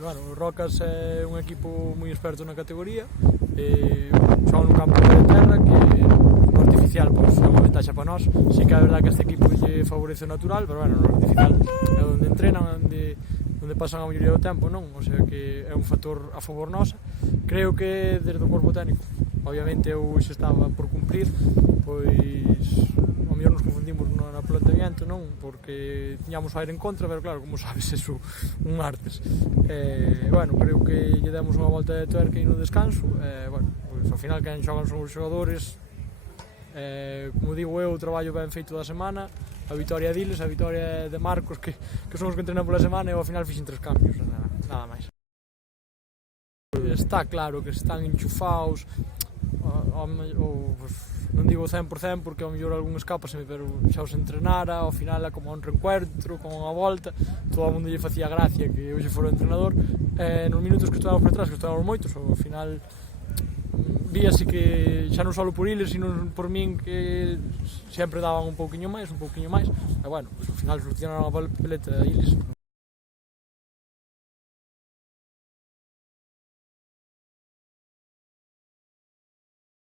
bueno, o Rocas é un equipo moi experto na categoría, xogan nun campo de terra que no artificial pois, é unha ventaxa para nós. Si que é verdade que este equipo lle favorece o natural, pero bueno, no artificial é onde entrenan, onde pasan a maioría do tempo, non? O sea que é un factor a favor nosa. Creo que desde o corpo técnico, obviamente eu se estaba por cumprir, pois ao mellor nos confundimos no planteamiento, non? Porque tiñamos o aire en contra, pero claro, como sabes, eso un martes. Bueno, creo que lle demos unha volta de tuerca no descanso, bueno, pois ao final quen xogan son os xogadores. Como digo eu, o traballo ben feito da semana, a vitoria diles, a vitoria de Marcos, que son os que entrenan pola semana, e ao final fixen 3 cambios, nada máis. Está claro que están enchufados, non digo 100% porque ao mellor algún escápaseme, pero xa os entrenara, ao final é como un reencuentro, como unha volta, todo o mundo lle facía gracia que hoxe fora o entrenador, nos minutos que estuvamos por atrás, que estuvamos moitos, ao final víase que xa non só por iles, sino por min, que sempre daban un pouquiño máis, e bueno, ao final solucionaron a papeleta iles.